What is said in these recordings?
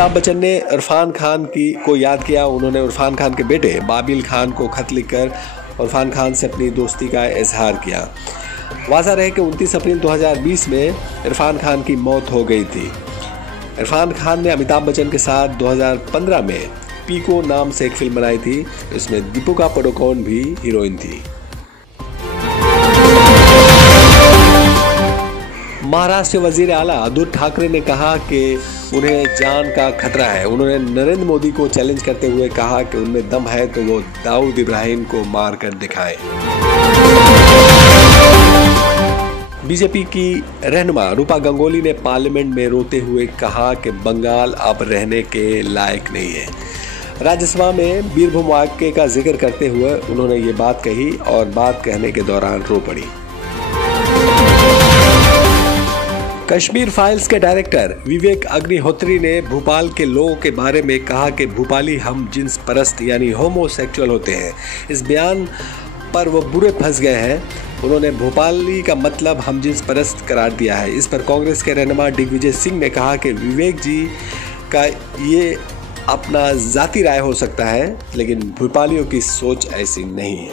अमिताभ बच्चन ने इरफान खान को याद किया। उन्होंने इरफान खान के बेटे बाबिल खान को खत लिखकर इरफान खान से अपनी दोस्ती का इजहार किया। वाज़ह रहे कि 29 अप्रैल 2020 में इरफान खान की मौत हो गई थी। इरफान खान ने अमिताभ बच्चन के साथ 2015 में पीको नाम से एक फिल्म बनाई थी। इसमें दीपिका पादुकोण भी हीरोइन थी। महाराष्ट्र के वजीर आला उद्धव ठाकरे ने कहा कि उन्हें जान का खतरा है। उन्होंने नरेंद्र मोदी को चैलेंज करते हुए कहा कि उनमें दम है तो वो दाऊद इब्राहिम को मार कर दिखाएं। बीजेपी की रहनुमा रूपा गंगोली ने पार्लियामेंट में रोते हुए कहा कि बंगाल अब रहने के लायक नहीं है। राज्यसभा में बीरभूम वाकये का जिक्र करते हुए उन्होंने ये बात कही और बात कहने के दौरान रो पड़ी। कश्मीर फाइल्स के डायरेक्टर विवेक अग्निहोत्री ने भोपाल के लोगों के बारे में कहा कि भोपाली हम जिन्स परस्त यानी होमोसेक्सुअल होते हैं। इस बयान पर वो बुरे फंस गए हैं। उन्होंने भोपाली का मतलब हम जिन्स परस्त करार दिया है। इस पर कांग्रेस के रहनुमा दिग्विजय सिंह ने कहा कि विवेक जी का ये अपना जाती राय हो सकता है, लेकिन भोपालियों की सोच ऐसी नहीं है।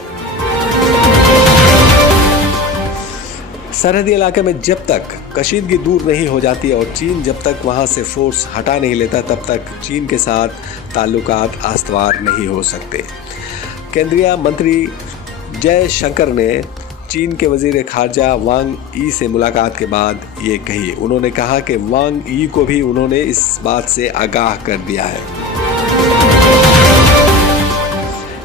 सरहदी इलाके में जब तक कशीदगी दूर नहीं हो जाती और चीन जब तक वहां से फोर्स हटा नहीं लेता, तब तक चीन के साथ ताल्लुकात आस्तवार नहीं हो सकते। केंद्रीय मंत्री जयशंकर ने चीन के वजीर खारजा वांग यी से मुलाकात के बाद ये कही। उन्होंने कहा कि वांग यी को भी उन्होंने इस बात से आगाह कर दिया है।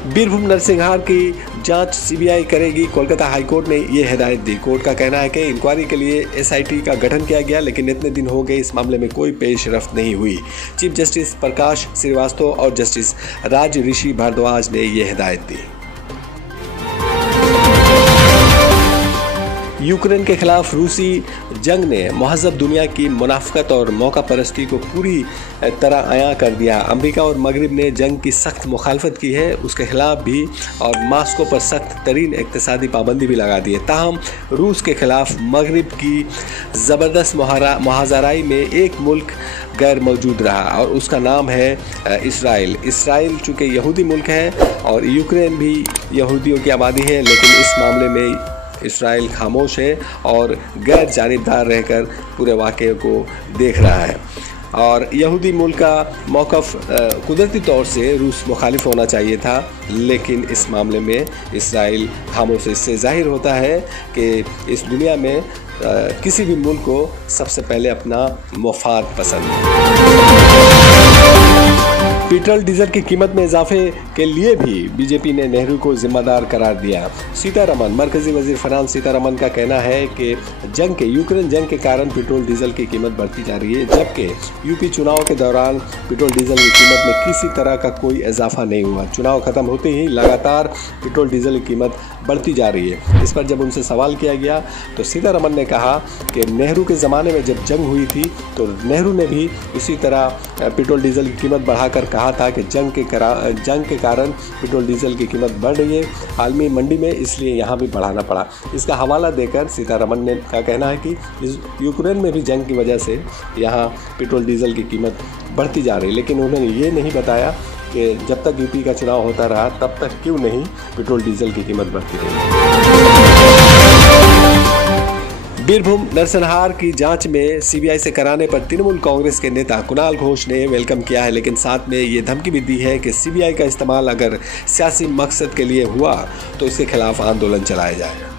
बीरभूम नरसंहार की जांच सीबीआई करेगी। कोलकाता हाईकोर्ट ने ये हिदायत दी। कोर्ट का कहना है कि इंक्वायरी के लिए एसआईटी का गठन किया गया, लेकिन इतने दिन हो गए इस मामले में कोई पेशरफ्त नहीं हुई। चीफ जस्टिस प्रकाश श्रीवास्तव और जस्टिस राज ऋषि भारद्वाज ने ये हिदायत दी। यूक्रेन के खिलाफ रूसी जंग ने महज़ब दुनिया की मुनाफिकत और मौका परस्ती को पूरी तरह आया कर दिया। अमेरिका और मगरिब ने जंग की सख्त मुखालफत की है, उसके खिलाफ भी, और मास्को पर सख्त तरीन इक़्तिसादी पाबंदी भी लगा दी है। ताहम रूस के खिलाफ मगरिब की ज़बरदस्त मुहाज़राई में एक मुल्क गैर मौजूद रहा और उसका नाम है इसराइल। इसराइल चूँकि यहूदी मुल्क है और यूक्रेन भी यहूदियों की आबादी है, लेकिन इस मामले में इसराइल खामोश है और गैर जानिबदार रहकर पूरे वाक़ये को देख रहा है। और यहूदी मुल्क का मौक़िफ़ कुदरती तौर से रूस मुखालिफ होना चाहिए था, लेकिन इस मामले में इसराइल खामोश। इससे जाहिर होता है कि इस दुनिया में किसी भी मुल्क को सबसे पहले अपना मफाद पसंद है। पेट्रोल डीजल की कीमत में इजाफे के लिए भी बीजेपी ने नेहरू को जिम्मेदार करार दिया। सीतारमन, मरकजी वजीर फाइनेंस सीतारमन का कहना है कि यूक्रेन जंग के कारण पेट्रोल डीजल की कीमत बढ़ती जा रही है, जबकि यूपी चुनाव के दौरान पेट्रोल डीजल की कीमत में किसी तरह का कोई इजाफा नहीं हुआ। चुनाव खत्म होते ही लगातार पेट्रोल डीजल की कीमत बढ़ती जा रही है। इस पर जब उनसे सवाल किया गया तो सीतारमन ने कहा कि नेहरू के ज़माने में जब जंग हुई थी तो नेहरू ने भी इसी तरह पेट्रोल डीजल की कीमत बढ़ाकर कहा था कि जंग के कारण पेट्रोल डीजल की कीमत बढ़ रही है आलमी मंडी में, इसलिए यहाँ भी बढ़ाना पड़ा। इसका हवाला देकर सीतारमन ने का कहना है कि इस यूक्रेन में भी जंग की वजह से यहाँ पेट्रोल डीजल की कीमत बढ़ती जा रही है, लेकिन उन्होंने ये नहीं बताया कि जब तक यूपी का चुनाव होता रहा तब तक क्यों नहीं पेट्रोल डीजल की कीमत बढ़ती रही। बीरभूम नरसंहार की जांच में सीबीआई से कराने पर तृणमूल कांग्रेस के नेता कुणाल घोष ने वेलकम किया है, लेकिन साथ में ये धमकी भी दी है कि सीबीआई का इस्तेमाल अगर सियासी मकसद के लिए हुआ तो इसके खिलाफ आंदोलन चलाया जाए।